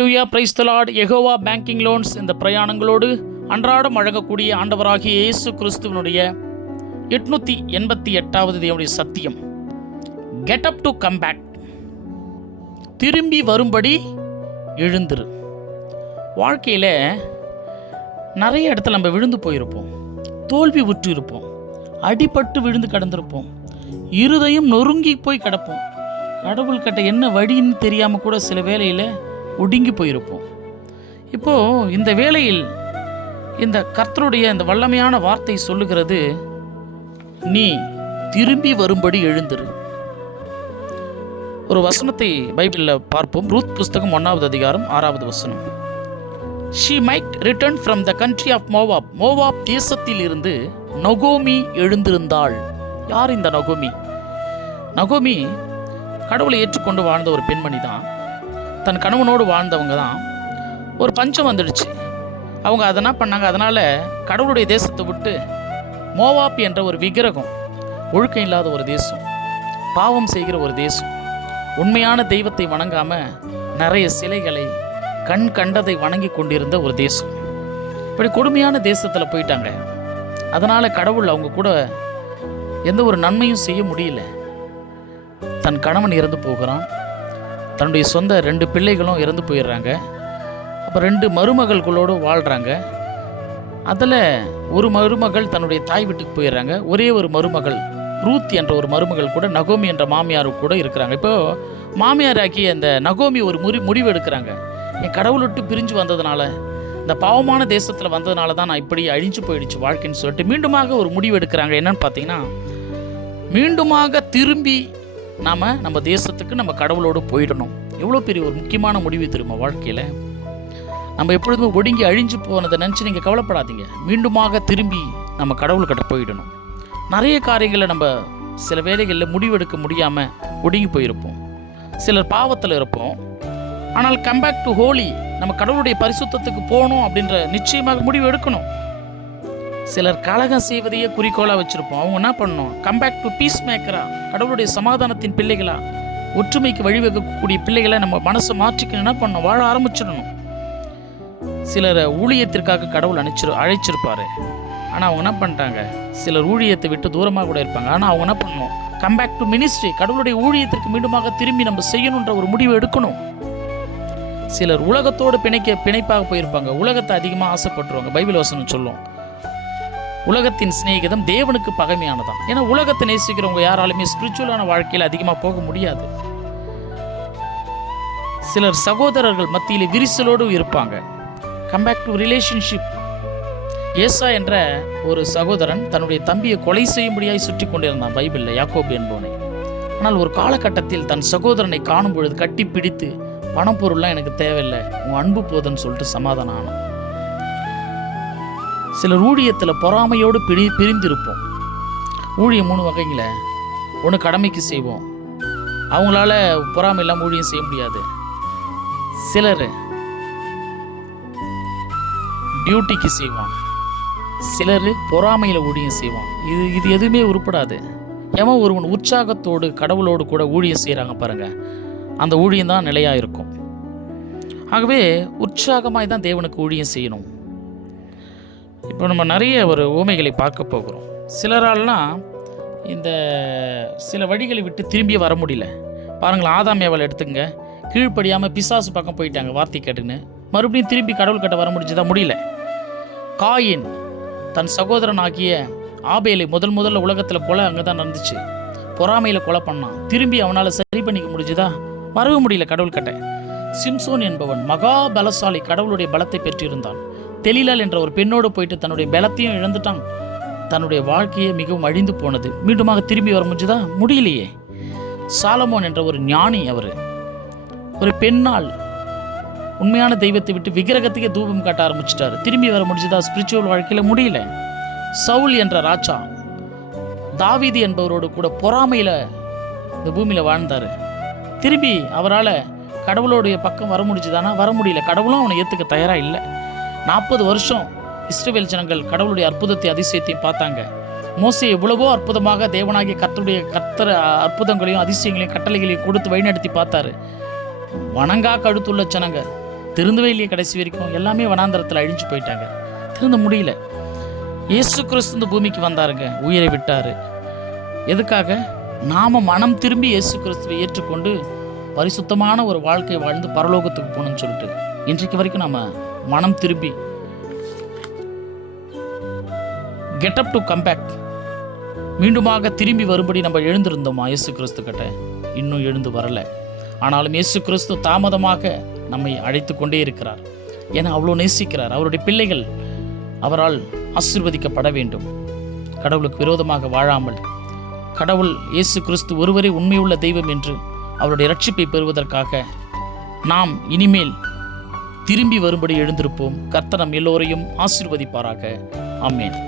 Hallelujah, praise the Lord. Jehovah banking loans இந்த பிரயாணங்களோடு அன்றாடம் வழங்கக்கூடிய ஆண்டவராகிய இயேசு கிறிஸ்துவனுடைய 888வது தேவனுடைய சத்தியம். Get up to come back. திரும்பி வரும்படி எழுந்திரு. வாழ்க்கையில் நிறைய இடத்துல நம்ம விழுந்து போயிருப்போம், தோல்வி உற்று இருப்போம், அடிபட்டு விழுந்து கிடந்திருப்போம், இருதயம் நொறுங்கி போய் கிடப்போம். கடவுள் கிட்ட என்ன வழின்னு தெரியாமல் கூட சில வேளையில் ஒடுங்கி போயிருப்போம். இப்போது இந்த வேளையில் இந்த கர்த்தருடைய இந்த வல்லமையான வார்த்தை சொல்லுகிறது, நீ திரும்பி வரும்படி எழுந்திரு. ஒரு வசனத்தை பைபிளில் பார்ப்போம். ரூத் புஸ்தகம் 1வது அதிகாரம் 6வது வசனம். She might return from the country of Moab. Moab தேசத்தில் இருந்து நகோமி எழுந்திருந்தாள். யார் இந்த நகோமி? நகோமி கடவுளை ஏற்றுக்கொண்டு வாழ்ந்த ஒரு பெண்மணி தான். தன் கணவனோடு வாழ்ந்தவங்க தான். ஒரு பஞ்சம் வந்துடுச்சு. அவங்க அதை என்ன பண்ணாங்க, அதனால் கடவுளுடைய தேசத்தை விட்டு மோவாப் என்ற ஒரு விக்கிரகம், ஒழுக்கம் இல்லாத ஒரு தேசம், பாவம் செய்கிற ஒரு தேசம், உண்மையான தெய்வத்தை வணங்காமல் நிறைய சிலைகளை கண் கண்டதை வணங்கி கொண்டிருந்த ஒரு தேசம். இப்படி கொடுமையான தேசத்தில் போயிட்டாங்க. அதனால் கடவுள் அவங்க கூட எந்த ஒரு நன்மையும் செய்ய முடியல. தன் கணவன் இறந்து போகிறான். தன்னுடைய சொந்த 2 பிள்ளைகளும் இறந்து போயிடுறாங்க. அப்போ 2 மருமகள்களோடு வாழ்கிறாங்க. அதில் ஒரு மருமகள் தன்னுடைய தாய் வீட்டுக்கு போயிடுறாங்க. ஒரே ஒரு மருமகள் ரூத் என்ற ஒரு மருமகள் கூட நகோமி என்ற மாமியார் கூட இருக்கிறாங்க. இப்போது மாமியாராக்கி அந்த நகோமி ஒரு முடிவு எடுக்கிறாங்க. என் கடவுள் விட்டு பிரிஞ்சு வந்ததுனால, இந்த பாவமான தேசத்தில் வந்ததுனால தான் நான் இப்படி அழிஞ்சு போயிடுச்சு வாழ்க்கைன்னு சொல்லிட்டு மீண்டுமாக ஒரு முடிவு எடுக்கிறாங்க. என்னன்னு பார்த்தீங்கன்னா, மீண்டுமாக திரும்பி நம்ம தேசத்துக்கு நம்ம கடவுளோடு போயிடணும். எவ்வளோ பெரிய ஒரு முக்கியமான முடிவு தெரியுமா வாழ்க்கையில்? நம்ம எப்பொழுதுமே ஒடுங்கி அழிஞ்சு போனதை நினச்சி நீங்கள் கவலைப்படாதீங்க. மீண்டுமாக திரும்பி நம்ம கடவுள்கிட்ட போயிடணும். நிறைய காரியங்களை நம்ம சில வேளைகளில் முடிவெடுக்க முடியாமல் ஒடுங்கி போயிருப்போம். சிலர் பாவத்தில் இருப்போம். ஆனால் கம்பேக் டு ஹோலி, நம்ம கடவுளுடைய பரிசுத்தத்துக்கு போகணும் அப்படின்ற நிச்சயமாக முடிவு எடுக்கணும். சிலர் கலகம் செய்வதையே குறிக்கோளாக வச்சுருப்போம். அவங்க என்ன பண்ணணும்? கம்பேக் டு பீஸ் மேக்கரா, கடவுளுடைய சமாதானத்தின் பிள்ளைகளா, ஒற்றுமைக்கு வழிவகுக்கக்கூடிய பிள்ளைகளை நம்ம மனசை மாற்றிக்க என்ன பண்ணணும்? வாழ ஆரம்பிச்சிடணும். சிலர் ஊழியத்திற்காக கடவுள் அழைச்சிருப்பாரு. ஆனால் அவங்க என்ன பண்ணிட்டாங்க? சிலர் ஊழியத்தை விட்டு தூரமாக கூட இருப்பாங்க. ஆனால் அவங்க என்ன பண்ணணும்? கம்பேக் டு மினிஸ்ட்ரி, கடவுளுடைய ஊழியத்திற்கு மீண்டுமாக திரும்பி நம்ம செய்யணுன்ற ஒரு முடிவு எடுக்கணும். சிலர் உலகத்தோடு பிணைப்பாக போயிருப்பாங்க. உலகத்தை அதிகமாக ஆசைப்பட்டுருவாங்க. பைபிள் வசனம் சொல்லும், உலகத்தின் சிநேகிதம் தேவனுக்கு பகைமையானதான். ஏன்னா உலகத்தை நேசிக்கிறவங்க யாராலுமே ஸ்பிரிச்சுவலான வாழ்க்கையில் அதிகமாக போக முடியாது. சிலர் சகோதரர்கள் மத்தியில் விரிசலோடு இருப்பாங்க. Comeback to relationship. ஏசா என்ற ஒரு சகோதரன் தன்னுடைய தம்பியை கொலை செய்யும்படியாய் சுற்றி கொண்டிருந்தான் பைபிளில், யாக்கோபு என்பவனை. ஆனால் ஒரு காலகட்டத்தில் தன் சகோதரனை காணும் பொழுது கட்டி பிடித்து, பணம் பொருள்லாம் எனக்கு தேவையில்லை, உன் அன்பு போதுன்னு சொல்லிட்டு சமாதானம் ஆனான். சிலர் ஊழியத்தில் பொறாமையோடு பிரிந்திருப்போம். ஊழியம் 3 வகைங்கள. ஒன்று கடமைக்கு செய்வோம், அவங்களால பொறாமை இல்லாமல் ஊழியம் செய்ய முடியாது. சிலர் டியூட்டிக்கு செய்வான், சிலர் பொறாமையில் ஊழியம் செய்வான். இது எதுவுமே உருப்படாது. எவன் ஒருவன் உற்சாகத்தோடு கடவுளோடு கூட ஊழியம் செய்கிறாங்க பாருங்க, அந்த ஊழியம் தான் நிலையாக இருக்கும். ஆகவே உற்சாகமாய் தான் தேவனுக்கு ஊழியம் செய்யணும். இப்போ நம்ம நிறைய ஒரு ஊமைகளை பார்க்க போகிறோம். சிலராலாம் இந்த சில வழிகளை விட்டு திரும்பி வர முடியல. பாருங்களேன், ஆதாம் ஏவாள் எடுத்துங்க. கீழ்ப்படியாமல் பிசாசு பக்கம் போயிட்டாங்க வார்த்தை கேட்டுன்னு. மறுபடியும் திரும்பி கடவுள் கிட்ட வர முடிஞ்சுதான்? முடியல. காயின் தன் சகோதரன் ஆகிய ஆபேலை முதல்ல உலகத்தில் கொலை அங்கே தான் நடந்துச்சு. பொறாமையில் கொலை பண்ணான். திரும்பி அவனால் சரி பண்ணிக்க முடிஞ்சுதா? வரவே முடியல கடவுள் கிட்ட. சிம்சோன் என்பவன் மகா பலசாலி, கடவுளுடைய பலத்தை பெற்றிருந்தான். தெலிலால் என்ற ஒரு பெண்ணோடு போயிட்டு தன்னுடைய பலத்தையும் இழந்துட்டான். தன்னுடைய வாழ்க்கையை மிகவும் அழிந்து போனது. மீண்டுமாக திரும்பி வர முடிஞ்சுதா? முடியலையே. சாலமோன் என்ற ஒரு ஞானி, அவர் ஒரு பெண்ணால் உண்மையான தெய்வத்தை விட்டு விக்கிரகத்துக்கே தூபம் காட்ட ஆரம்பிச்சிட்டாரு. திரும்பி வர முடிஞ்சுதா? ஸ்பிரிச்சுவல் வாழ்க்கையில் முடியல. சவுல் என்ற ராஜா தாவீது என்பவரோடு கூட பொறாமையில் இந்த பூமியில் வாழ்ந்தார். திரும்பி அவரால் கடவுளுடைய பக்கம் வர முடிஞ்சுதானா? வர முடியல. கடவுளும் அவனை ஏற்றுக்க தயாராக இல்லை. 40 வருஷம் இஸ்ரவேல் ஜனங்கள் கடவுளுடைய அற்புதத்தை அதிசயத்தையும் பார்த்தாங்க. மோசே எவ்வளவோ அற்புதமாக தேவனாகிய கர்த்தர் அற்புதங்களையும் அதிசயங்களையும் கட்டளைகளையும் கொடுத்து வழிநடத்தி பார்த்தாரு. வணங்கா கழுத்துள்ள ஜனங்க திருந்தவே இல்லையே கடைசி வரைக்கும். எல்லாமே வனாந்தரத்தில் அழிஞ்சு போயிட்டாங்க, திருந்த முடியல. இயேசு கிறிஸ்து இந்த பூமிக்கு வந்தாருங்க, உயிரை விட்டார். எதுக்காக? நாம் மனம் திரும்பி இயேசு கிறிஸ்துவை ஏற்றுக்கொண்டு பரிசுத்தமான ஒரு வாழ்க்கை வாழ்ந்து பரலோகத்துக்கு போகணும்னு சொல்லிட்டு இன்றைக்கு வரைக்கும் நம்ம மனம் திரும்பி get up to come back, மீண்டுமாக திரும்பி வரும்படி நம்ம எழுந்திருந்தோமா இயேசு கிறிஸ்து கிட்ட? இன்னும் எழுந்து வரலை. ஆனாலும் இயேசு கிறிஸ்து தாமதமாக நம்மை அழைத்து கொண்டே இருக்கிறார். ஏன்னா அவ்வளோ நேசிக்கிறார். அவருடைய பிள்ளைகள் அவரால் ஆசீர்வதிக்கப்பட வேண்டும். கடவுளுக்கு விரோதமாக வாழாமல், கடவுள் இயேசு கிறிஸ்து ஒருவரே உண்மையுள்ள தெய்வம் என்று அவருடைய ரட்சிப்பை பெறுவதற்காக நாம் இனிமேல் திரும்பி வரும்படி எழுந்திருப்போம். கர்த்தர் நம் எல்லோரையும் ஆசீர்வதிப்பாராக. ஆமென்.